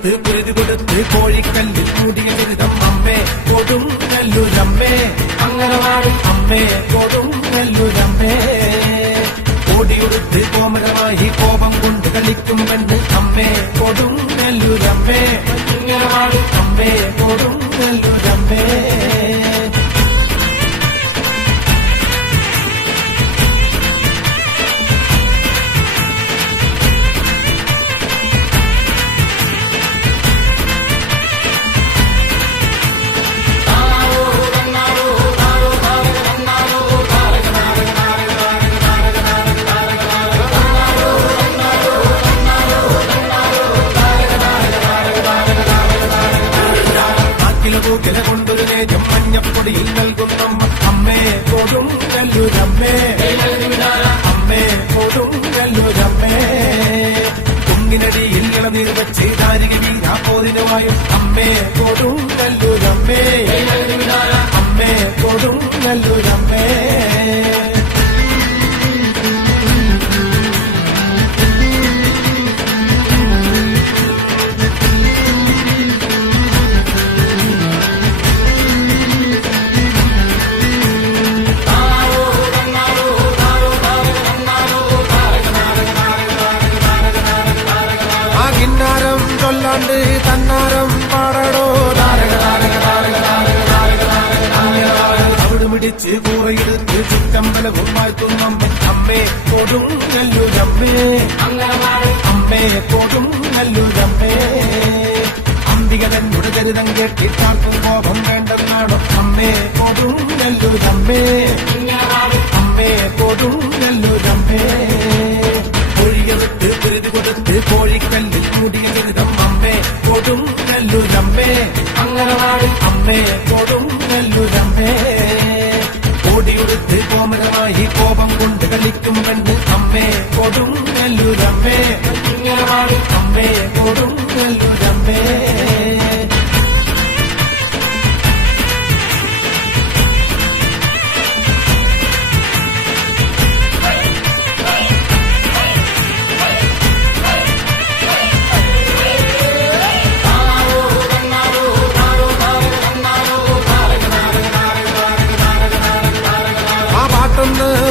കൊടുത്ത് പൊരുതി കൊടുത്ത് കോഴിക്കല്ലിൽ മൂടിയ ദുരിതം അമ്മേ കൊടുങ്ങല്ലൂരമ്മേ അംഗനവാടി അമ്മേ കൊടുങ്ങല്ലൂരമ്മേ ഓടിയുടുത്ത് കോമരമായി കോപം കൊണ്ട് കളിക്കും പെണ്ണ് അമ്മേ കൊടുങ്ങല്ലൂരമ്മേ അംഗനവാടി അമ്മേ കൊടുങ്ങല്ലൂരമ്മേ കില കൊണ്ടൊരു നേജം മഞ്ഞപ്പൊടിയിൽ നൽകുന്നമ്മ അമ്മേ കൊടുങ്ങല്ലൂരമ്മേ അമ്മേ കൊടുങ്ങല്ലൂരമ്മേ കുങ്ങിനടിയിൽ ഇളനീർ വെച്ച് ദാരിക വീരാപ്പോതിനുമായും അമ്മേ കൊടുങ്ങല്ലൂരമ്മേ അമ്മേ കൊടുങ്ങല്ലൂരമ്മേ കിന്നാരം ചൊല്ലാണ്ട് തന്നാരം പാടടോ അവിടുമിടിച്ച് കൂറയെടുത്ത് ചുറ്റമ്പലവും വാഴ്ത്തുന്നമ്മ അമ്മേ കൊടുങ്ങല്ലൂരമ്മേ അമ്മേ കൊടുങ്ങല്ലൂരമ്മേ അംബിക തന്നുടെ ചരിതം കേട്ടിട്ടാർക്കും കോപം വേണ്ടെന്നാണോ അമ്മേ കൊടുങ്ങല്ലൂരമ്മേ അമ്മേ കൊടുങ്ങല്ലൂരമ്മേ ഒഴിയെടുത്ത് പൊരുതി കൊടുത്ത് കോഴിക്കല്ലിൽ മൂടിയ ദുരിതം അമ്മേ കൊടുങ്ങല്ലൂരമ്മേ അംഗനവാടി അമ്മേ കൊടുങ്ങല്ലൂരമ്മേ ഓടിയുടുത്ത് കോമരമായി കോപം കൊണ്ട് കളിക്കും പെണ്ണ് അമ്മേ കൊടുങ്ങല്ലൂരമ്മേ അംഗനവാടി അമ്മേ കൊടുങ്ങല്ലൂരമ്മേ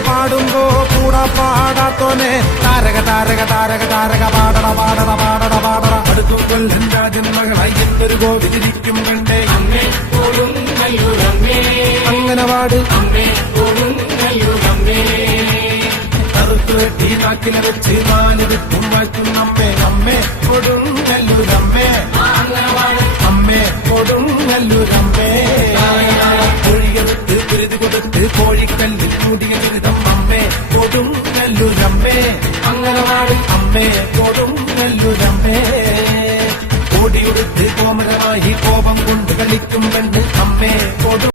പാടുമ്പോ കൂടാ പാടാത്തോനെ താരക താരക താരക താരക പാടട പാടട പാടട പാടട അടുത്തും കൊല്ലൻ രാജന്മകളായി എന്തൊരു കോവിലിരിക്കും കണ്ടേ അമ്മേ കൊടുങ്ങല്ലൂരമ്മേ അംഗനവാടി അമ്മേ കൊടുങ്ങല്ലൂരമ്മേ കറുത്തു വെട്ടി നാക്കിലെ വെച്ച് നാലിരുത്തും വാഴ്ത്തുന്നമ്മേ അമ്മേ കൊടുങ്ങല്ലൂരമ്മേ അംഗനവാടി അമ്മേ കൊടുങ്ങല്ലൂരമ്മേ ഒഴിയെടുത്ത് പൊരുതി കൊടുത്ത് കോഴിക്കല്ലിൽ മൂടിയ ദുരിതം അമ്മേ കൊടുങ്ങല്ലൂരമ്മേ അംഗനവാടി അമ്മേ കൊടുങ്ങല്ലൂരമ്മേ ഓടിയുടുത്ത് കോമരമായി കോപം കൊണ്ട് കളിക്കും പെണ്ണ് അമ്മേ കൊടു